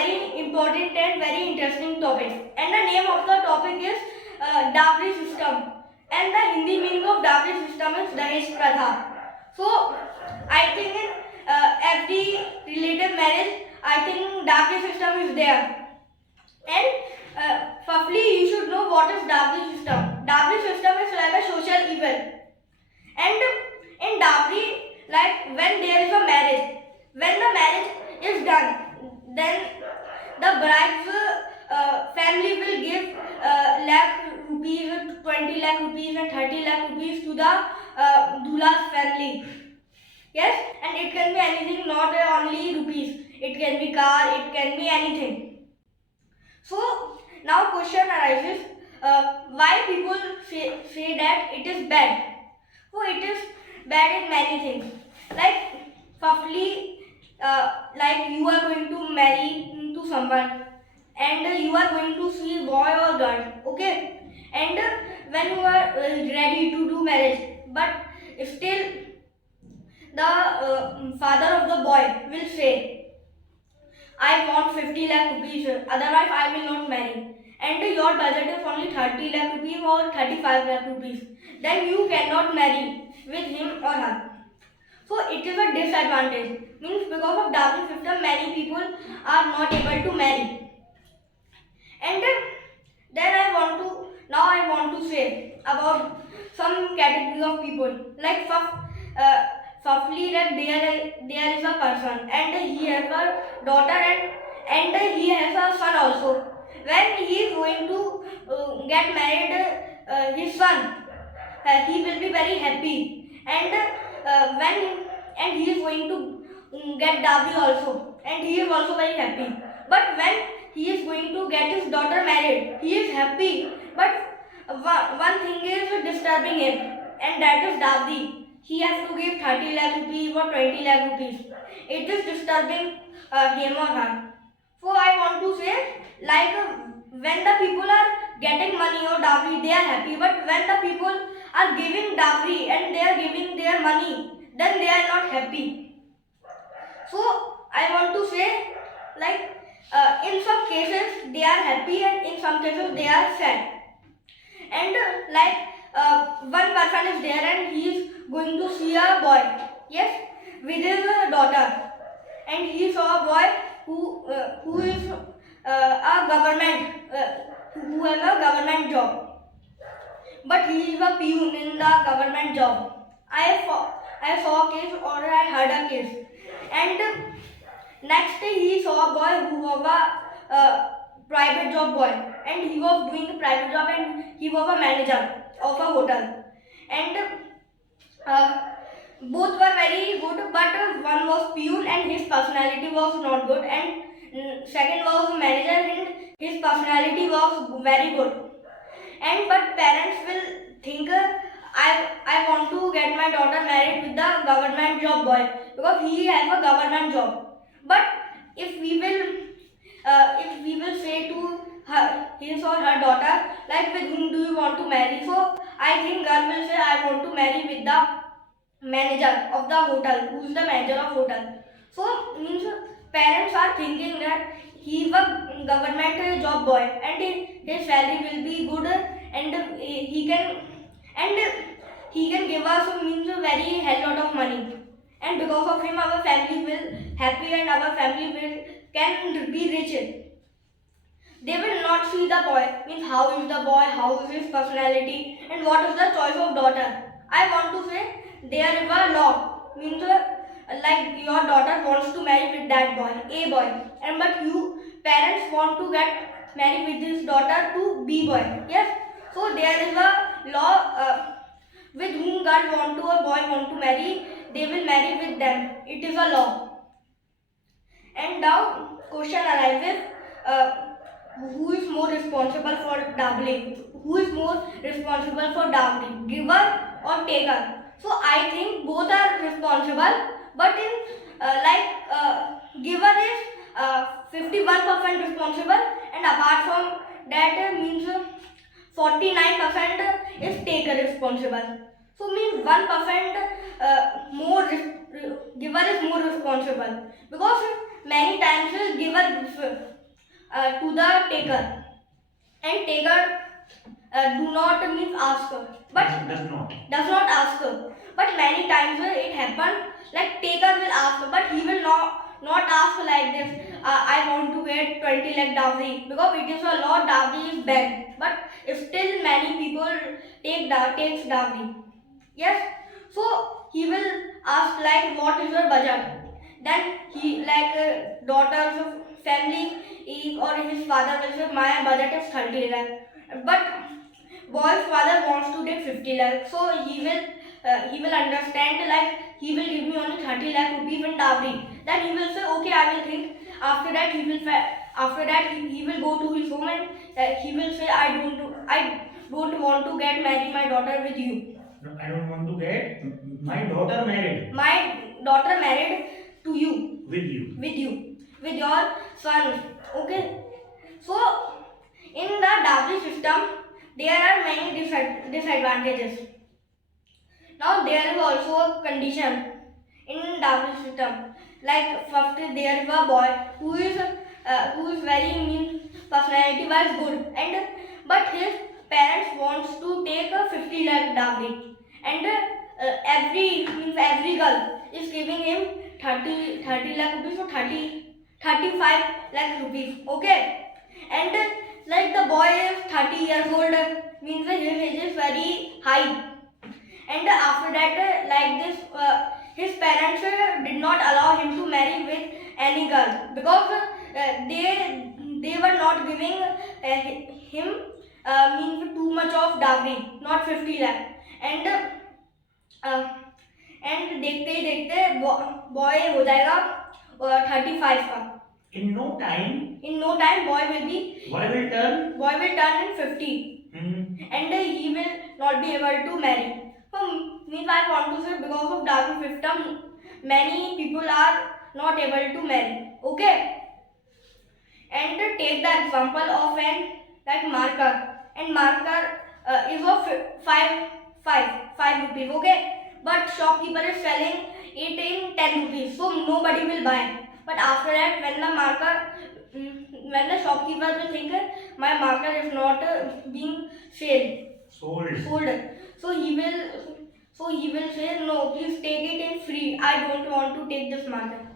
very important and very interesting topic. And the name of the topic is dowry system. And the Hindi meaning of dowry system is Dahesh Pradha. So, I think in every relative marriage, I think dowry system is there. And firstly, you should know what is dowry system. Dowry system is like a social evil. And in dowry, like when there is a marriage, when the marriage is done, then the bride's family will give lakh rupees, 20 lakh rupees and 30 lakh rupees to the doula's family. Yes, and it can be anything, not only rupees. It can be car, it can be anything. So now question arises, why people say that it is bad? So it is bad in many things. Like firstly, like you are going to marry to someone and you are going to see boy or girl, okay? And when you are ready to do marriage, but still the father of the boy will say, I want 50 lakh rupees, otherwise I will not marry. And your budget is only 30 lakh rupees or 35 lakh rupees. Then you cannot marry with him or her. So it is a disadvantage. Means because of dowry system, many people are not able to marry. And then I want to say about some category of people. Like firstly, that there is a person and he has a daughter and he has a son also. When he is going to get married, his son, he will be very happy. And when and he is going to get dowry also, and he is also very happy. But when he is going to get his daughter married, he is happy. But one thing is disturbing him, and that is dowry. He has to give 30 lakh rupees or 20 lakh rupees. It is disturbing him or her. So I want to say, like when the people are getting money or dowry, they are happy. But when the people are giving dowry and they are giving their money, then they are not happy. So I want to say, like in some cases they are happy and in some cases they are sad. And like one person is there and he is going to see a boy, yes, with his daughter, and he saw a boy who is a government who has a government job, but he is a peon in the government job. I saw a case or I heard a case, and next day he saw a boy who was a private job boy, and he was doing a private job and he was a manager of a hotel, and both were very good, but one was peon and his personality was not good, and second was manager and his personality was very good. And but parents will think, I want to get my daughter married with the government job boy because he has a government job. But if we will say to her, his or her daughter, like with whom do you want to marry? So I think girl will say, I want to marry with the manager of the hotel, who is the manager of hotel. So means parents are thinking that he is a government job boy and his salary will be good, and he can give us means a very hell lot of money, and because of him our family will happy and our family will can be rich. They will not see the boy, means how is the boy, how is his personality, and what is the choice of daughter. I want to say there is a law, means like your daughter wants to marry with that boy, A boy, and but you parents want to get married with this daughter to B boy. Yes, so there is a law with whom girl want to or boy want to marry, they will marry with them. It is a law. And now question arises, who is more responsible for dowry? Who is more responsible for dowry, giver or taker? So I think both are responsible, but in giver is 51% responsible, and apart from that means 49% is taker responsible. So means 1% giver is more responsible, because many times giver to the taker, and taker do not means ask, but does not ask. But many times it happen like taker will ask, but he will not ask like this. I want to get 20 lakh dowry, because it is a law. Dowry is banned, but still many people takes dowry. Yes, so he will ask like, what is your budget? Then he like daughter's family is, or his father will say, my budget is 30 lakh, but boy's father wants to take 50 lakh, so he will understand like he will give me only 30 lakh rupees in dowry. Then he will say, okay, I will think. After that he will go to his home, and he will say, I don't want to get married my daughter with you. No, I don't want to get my daughter married. My daughter married to you. With you. With you. With your son. Okay. So in the dowry system there are many disadvantages. Now there is also a condition in dowry system. Like first there is a boy who is very mean personality wise good, and but his parents wants to take a 50 lakh dowry, and every girl is giving him 30 lakh rupees, or 35 lakh rupees. Okay, and like the boy is 30 years old, means his age is very high, and after that like this his parents did not allow him to marry with any girl, because they were not giving him means too much of dowry, not 50 lakh, and and देखते ही देखते boy हो जाएगा 35 का. In no time boy will turn in 50, and he will not be able to marry. So means I want to say, because of dowry system many people are not able to marry. Okay, and take the example of an like marker, and marker is of 5 rupees. Okay, but shopkeeper is selling it in 10 rupees, so nobody will buy. But after that, when the shopkeeper will think my marker is not being sold, so he will say, no, please take it in free, I don't want to take this marker.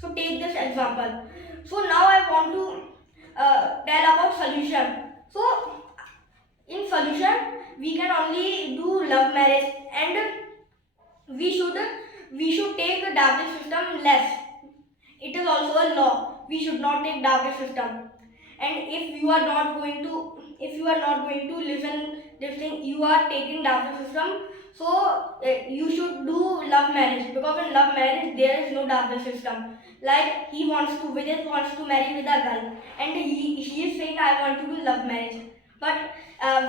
So take this example. So now I want to tell about solution. So in solution we can only do love marriage, and we should take the dowry system less. It is also a law. We should not take dowry system. And if you are not going to listen this thing, you are taking dowry system. So you should do love marriage, because in love marriage there is no dowry system. Like Vijay wants to marry with a girl, and he is saying, I want to do love marriage. But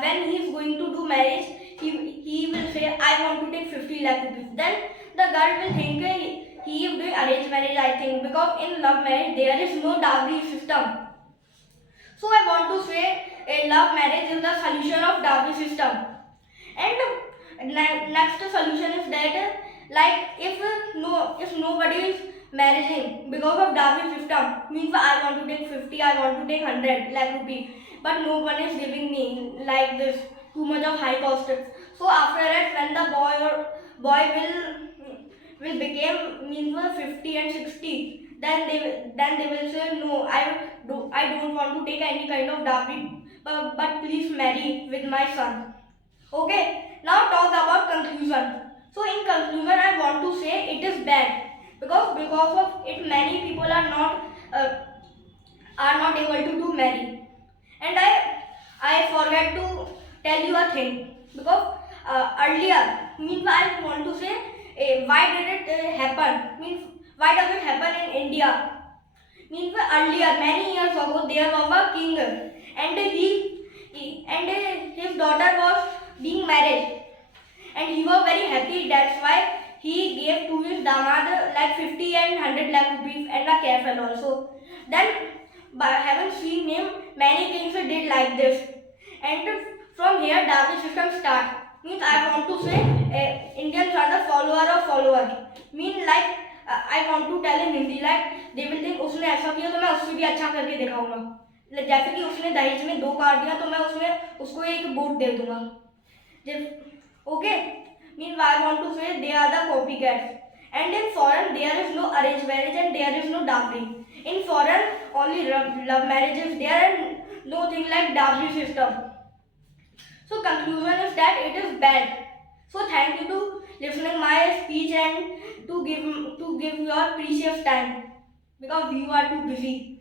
when he is going to do marriage, he will say, I want to take 50 lakh rupees. Then the girl will think he is doing arranged marriage, I think, because in love marriage there is no dowry system. So I want to say a love marriage is the solution of dowry system. And next solution is that, like if nobody is marrying because of dowry system, means I want to take 50, I want to take 100 lakh rupees, but no one is giving me like this, too much of high cost. So after that, when the boy will become means 50 and 60, then they will say, no, I don't want to take any kind of dowry, but please marry with my son. Okay, now talk about conclusion. So in conclusion, I want to say it is bad, because of it many people are not able to do marry. And I forget to tell you a thing, because earlier, means I want to say why did it happen, means why does it happen in India. Means earlier, many years ago, there was a king, and his daughter was being married, and he was very happy. That's why he gave to his damad like 50 and 100 lakh rupees and a castle also. Then by having seen him, many kings did like this, and from here dowry system start. Means I want to say Indians are the follower of follower. Mean like I want to tell in Hindi like they will think उसने ऐसा किया तो मैं उससे भी अच्छा करके दिखाऊंगा. जैसे कि उसने दहेज में 2 कार दिया तो मैं उसमें उसको एक बोट दे दूंगा. Okay. Meanwhile, I want to say they are the copycats. And in foreign, there is no arranged marriage and there is no dowry. In foreign, only love marriage is there and no thing like dowry system. So conclusion is that it is bad. So thank you to listening my speech and to give your precious time because you are too busy.